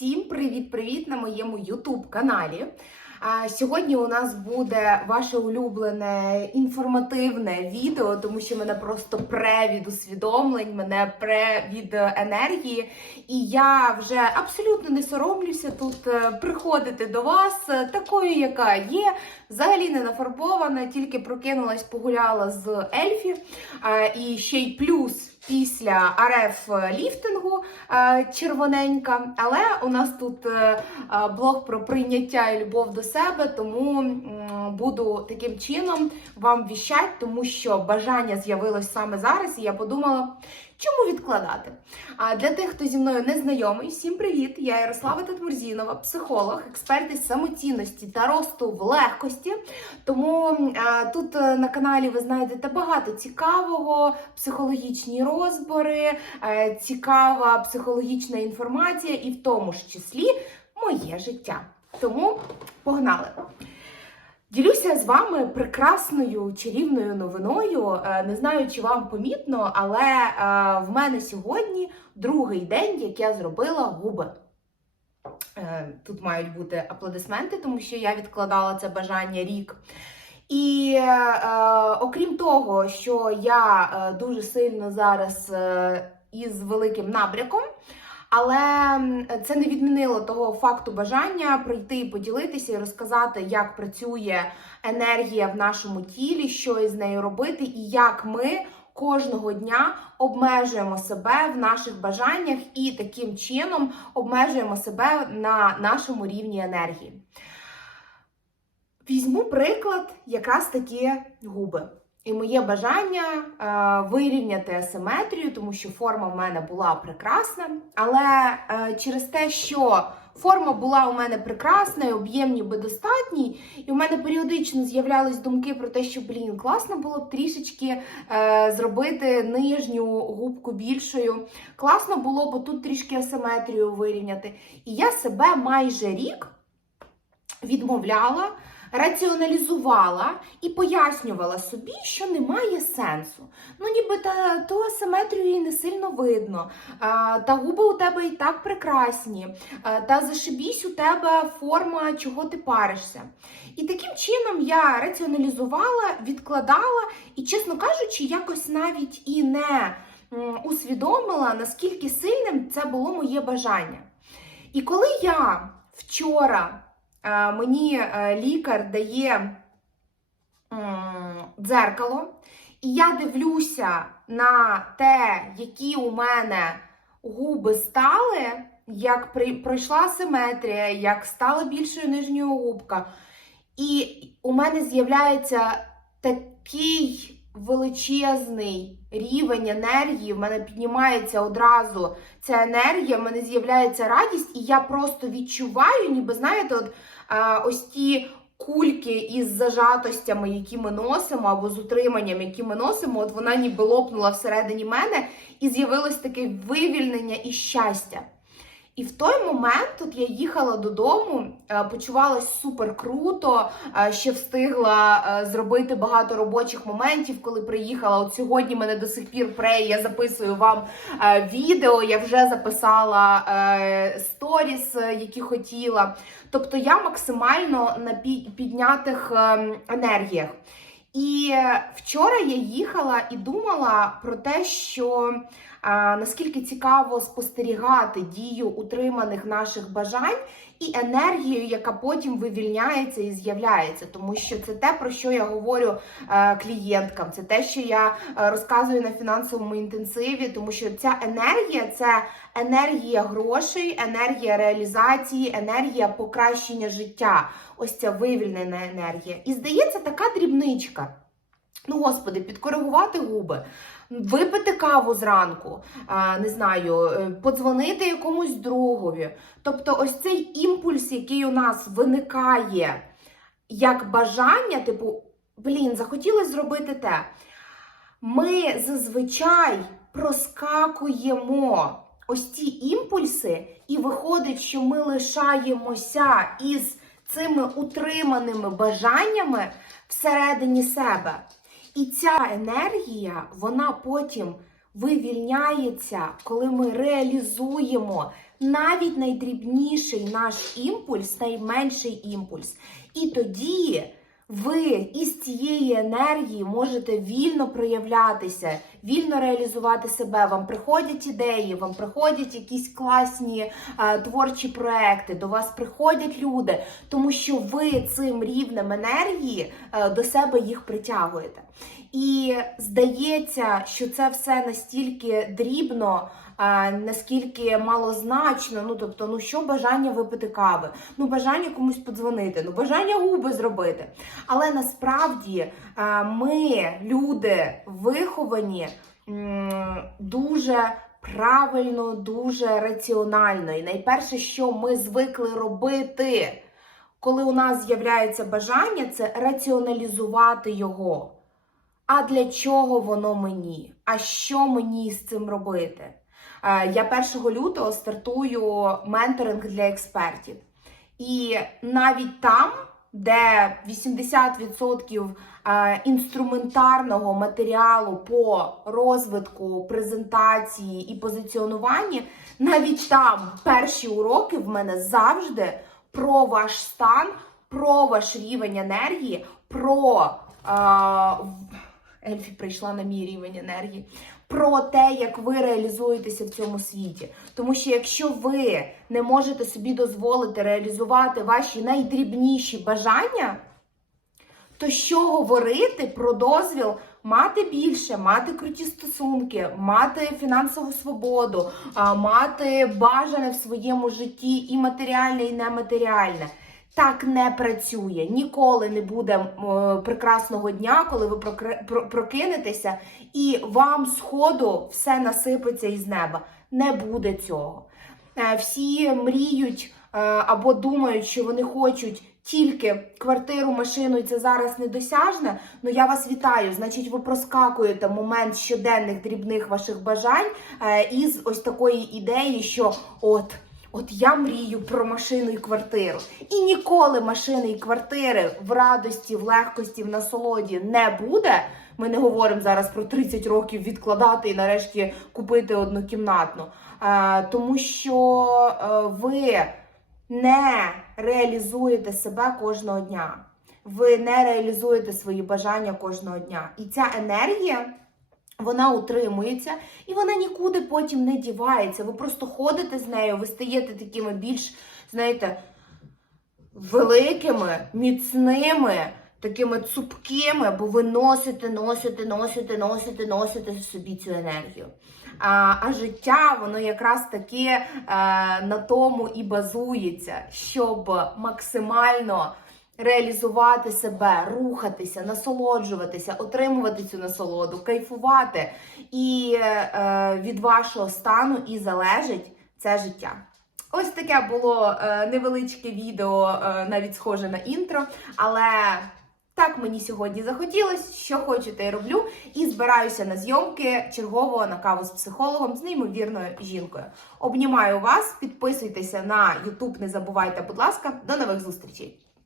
Всім привіт-привіт на моєму YouTube каналі. Сьогодні у нас буде ваше улюблене інформативне відео, тому що мене просто пре від усвідомлень, мене пре від е, енергії. І я вже абсолютно не соромлюся тут е, приходити до вас е, такою, яка є. Взагалі не нафарбована, тільки прокинулась, погуляла з ельфів. І ще й плюс після РФ ліфтингу е, червоненька. Але у нас тут е, е, блог про прийняття і любов до себе, тому буду таким чином вам віщати, тому що бажання з'явилось саме зараз, і я подумала. Чому відкладати? А для тих, хто зі мною не знайомий, всім привіт! Я Ярослава Татмурзінова, психолог, експерт із самоцінності та росту в легкості. Тому а, тут е, на каналі ви знайдете багато цікавого, психологічні розбори, е, цікава психологічна інформація, і в тому ж числі моє життя. Тому погнали! Ділюся з вами прекрасною чарівною новиною. Е, Не знаю, чи вам помітно, але е, в мене сьогодні другий день, як я зробила губи. Е, Тут мають бути аплодисменти, тому що я відкладала це бажання рік. І е, окрім того, що я дуже сильно зараз із великим набряком, але це не відмінило того факту бажання прийти і поділитися і розказати, як працює енергія в нашому тілі, що із нею робити, і як ми кожного дня обмежуємо себе в наших бажаннях і таким чином обмежуємо себе на нашому рівні енергії. Візьму приклад, якраз такі губи. І моє бажання е, вирівняти асиметрію, тому що форма в мене була прекрасна. Але е, через те, що форма була у мене прекрасна, і об'єм ніби достатній, і у мене періодично з'являлись думки про те, що блін, класно було б трішечки е, зробити нижню губку більшою. Класно було б тут трішки асиметрію вирівняти. І я себе майже рік відмовляла раціоналізувала і пояснювала собі, що немає сенсу. Ну, ніби та ту асиметрію і не сильно видно. А, та губи у тебе і так прекрасні, а, та зашибісь у тебе форма, чого ти паришся. І таким чином я раціоналізувала, відкладала, і, чесно кажучи, якось навіть і не усвідомила, наскільки сильним це було моє бажання. І коли я вчора мені е, лікар дає дзеркало, і я дивлюся на те, які у мене губи стали, як пройшла симетрія, як стала більшою нижньою губка. І у мене з'являється такий величезний рівень енергії, в мене піднімається одразу ця енергія, в мене з'являється радість, і я просто відчуваю, ніби знаєте, от е, ось ті кульки із зажатостями, які ми носимо, або з утриманням, які ми носимо, от вона ніби лопнула всередині мене, і з'явилось таке вивільнення і щастя. І в той момент от я їхала додому, е, почувалась супер круто, е, ще встигла е, зробити багато робочих моментів, коли приїхала. От сьогодні мене до сих пір пре, я записую вам відео, я вже записала сторіс, які хотіла. Тобто я максимально на пі- піднятих енергіях. І вчора я їхала і думала про те, що наскільки цікаво спостерігати дію утриманих наших бажань і енергію, яка потім вивільняється і з'являється, тому що це те, про що я говорю е, клієнткам, це те, що я е, розказую на фінансовому інтенсиві, тому що ця енергія це енергія грошей, енергія реалізації, енергія покращення життя. Ось ця вивільнена енергія. І здається, така дрібничка. Ну, господи, підкоригувати губи, випити каву зранку, не знаю, е, подзвонити якомусь другові. Тобто, ось цей імпульс, який у нас виникає як бажання, типу, блін, захотілося зробити те. Ми зазвичай проскакуємо ось ці імпульси, і виходить, що ми лишаємося із цими утриманими бажаннями всередині себе. І ця енергія, вона потім вивільняється, коли ми реалізуємо навіть найдрібніший наш імпульс, найменший імпульс. І тоді ви із цієї енергії можете вільно проявлятися, вільно реалізувати себе. Вам приходять ідеї, вам приходять якісь класні е, творчі проекти, до вас приходять люди, тому що ви цим рівнем енергії е, до себе їх притягуєте. І здається, що це все настільки дрібно, наскільки малозначно. Ну тобто, ну що бажання випити кави, ну бажання комусь подзвонити, ну бажання губи зробити. Але насправді а, ми, люди, виховані дуже. Правильно, дуже раціонально. І найперше, що ми звикли робити, коли у нас з'являється бажання, це раціоналізувати його. А для чого воно мені? А що мені з цим робити? Е, Я 1 лютого стартую менторинг для експертів. І навіть там, де 80% е, інструментарного матеріалу по розвитку, презентації і позиціонуванні, навіть там перші уроки в мене завжди про ваш стан, про ваш рівень енергії, про. е, Ельфі прийшла на мій рівень енергії. Про те, як ви реалізуєтеся в цьому світі. Тому що якщо ви не можете собі дозволити реалізувати ваші найдрібніші бажання, то що говорити про дозвіл мати більше, мати круті стосунки, мати фінансову свободу, мати бажане в своєму житті і матеріальне, і нематеріальне. Так не працює. Ніколи не буде е, прекрасного дня, коли ви прокинетеся, і вам з ходу все насипеться із неба. Не буде цього. Е, Всі мріють е, або думають, що вони хочуть тільки квартиру, машину, і це зараз недосяжне. Ну я вас вітаю. Значить, ви проскакуєте момент щоденних дрібних ваших бажань із ось такої ідеї, що от. От я мрію про машину і квартиру. І ніколи машини і квартири в радості, в легкості, в насолоді не буде. Ми не говоримо зараз про 30 років відкладати і нарешті купити однокімнатну. Е, тому що е, ви не реалізуєте себе кожного дня. Ви не реалізуєте свої бажання кожного дня. І ця енергія. Вона утримується і вона нікуди потім не дівається. Ви просто ходите з нею, ви стаєте такими більш, знаєте, великими, міцними, такими цупкими, бо ви носите, носите, носите, носите, носите собі цю енергію. А, а життя, воно якраз таки е, на тому і базується, щоб максимально реалізувати себе, рухатися, насолоджуватися, отримувати цю насолоду, кайфувати. І е, від вашого стану і залежить це життя. Ось таке було е, невеличке відео, е, навіть схоже на інтро, але так мені сьогодні захотілось, що хочу, те роблю. І збираюся на зйомки чергового на каву з психологом з неймовірною жінкою. Обнімаю вас, підписуйтеся на YouTube, не забувайте, будь ласка, до нових зустрічей!